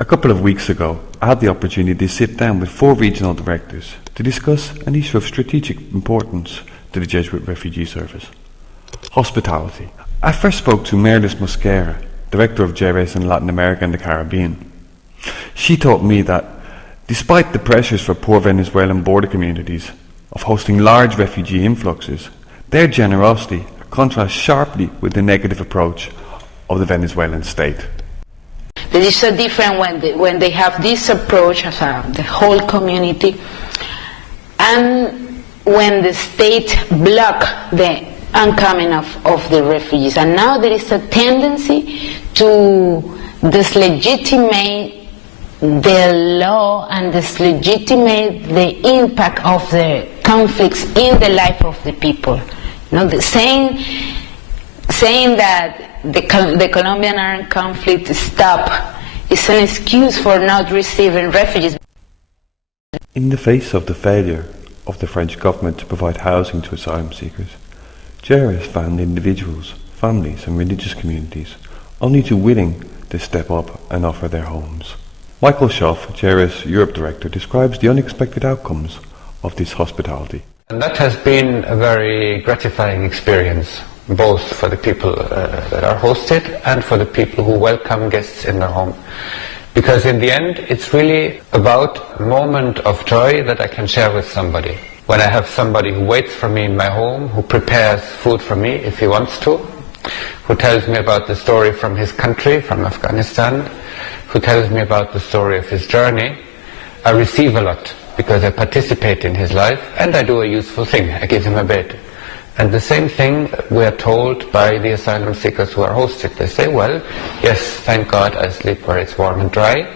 A couple of weeks ago, I had the opportunity to sit down with 4 regional directors to discuss an issue of strategic importance to the Jesuit Refugee Service: hospitality. I first spoke to Merlis Mosquera, Director of JRS in Latin America and the Caribbean. She told me that, despite the pressures for poor Venezuelan border communities of hosting large refugee influxes, their generosity contrasts sharply with the negative approach of the Venezuelan state. It is so different when they have this approach as the whole community, and when the state block the oncoming of the refugees. And now there is a tendency to dislegitimate the law and dislegitimate the impact of the conflicts in the life of the people. You know, saying that the Colombian armed conflict stop is an excuse for not receiving refugees. In the face of the failure of the French government to provide housing to asylum seekers, JRS found individuals, families and religious communities only too willing to step up and offer their homes. Michael Schoff, JRS Europe Director, describes the unexpected outcomes of this hospitality. And that has been a very gratifying experience, both for the people that are hosted and for the people who welcome guests in their home. Because in the end, it's really about a moment of joy that I can share with somebody. When I have somebody who waits for me in my home, who prepares food for me if he wants to, who tells me about the story from his country, from Afghanistan, who tells me about the story of his journey, I receive a lot because I participate in his life and I do a useful thing. I give him a bed. And the same thing we are told by the asylum seekers who are hosted. They say, well, yes, thank God I sleep where it's warm and dry.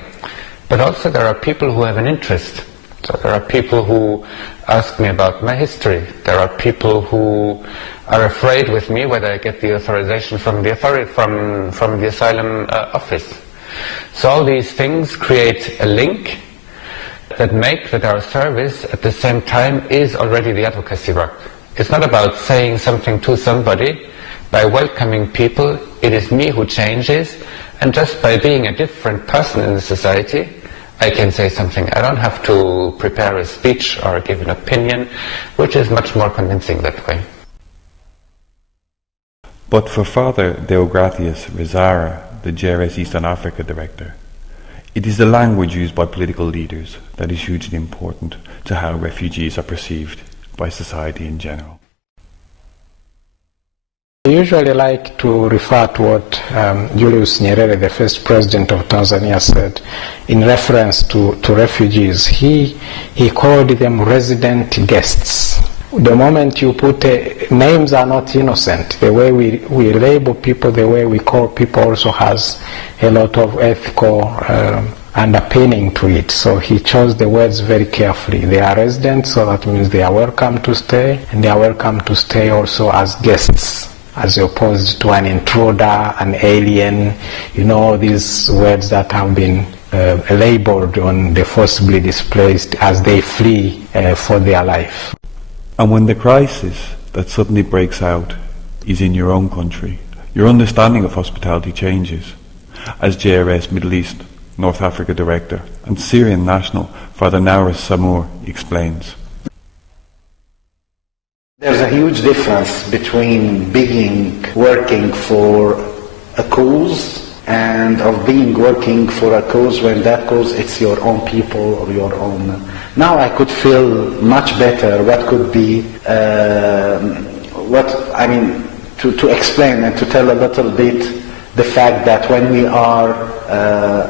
But also there are people who have an interest. So there are people who ask me about my history. There are people who are afraid with me whether I get the authorization from the from the asylum office. So all these things create a link that make that our service at the same time is already the advocacy work. It's not about saying something to somebody. By welcoming people, it is me who changes, and just by being a different person in the society, I can say something. I don't have to prepare a speech or give an opinion, which is much more convincing that way. But for Father Deogratias Rezara, the JRS Eastern Africa Director, it is the language used by political leaders that is hugely important to how refugees are perceived by society in general. I usually like to refer to what Julius Nyerere, the first president of Tanzania, said in reference to refugees. He called them resident guests. The moment you put names are not innocent. The way we label people, the way we call people also has a lot of ethical underpinning to it. So he chose the words very carefully. They are residents, so that means they are welcome to stay, and they are welcome to stay also as guests, as opposed to an intruder, an alien, you know, these words that have been labeled on the forcibly displaced as they flee for their life. And when the crisis that suddenly breaks out is in your own country, your understanding of hospitality changes. As JRS Middle East, North Africa Director and Syrian national Father Nauris Samour explains. There's a huge difference between working for a cause and of working for a cause when that cause it's your own people or your own. Now I could feel much better what could be, to explain and to tell a little bit the fact that when we are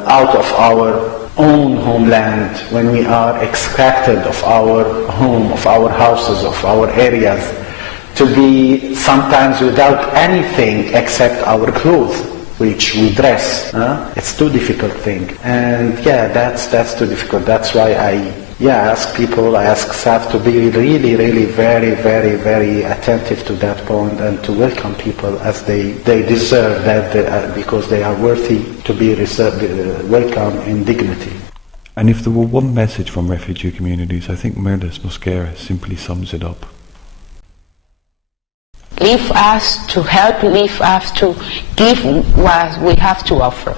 out of our own homeland, when we are extracted of our home, of our houses, of our areas, to be sometimes without anything except our clothes, which we dress, it's too difficult thing. And yeah, that's too difficult. That's why I ask people, I ask staff to be really, really very, very, very attentive to that point and to welcome people as they deserve that because they are worthy to be welcome in dignity. And if there were one message from refugee communities, I think Merlis Mosquera simply sums it up. Leave us to help, leave us to give what we have to offer.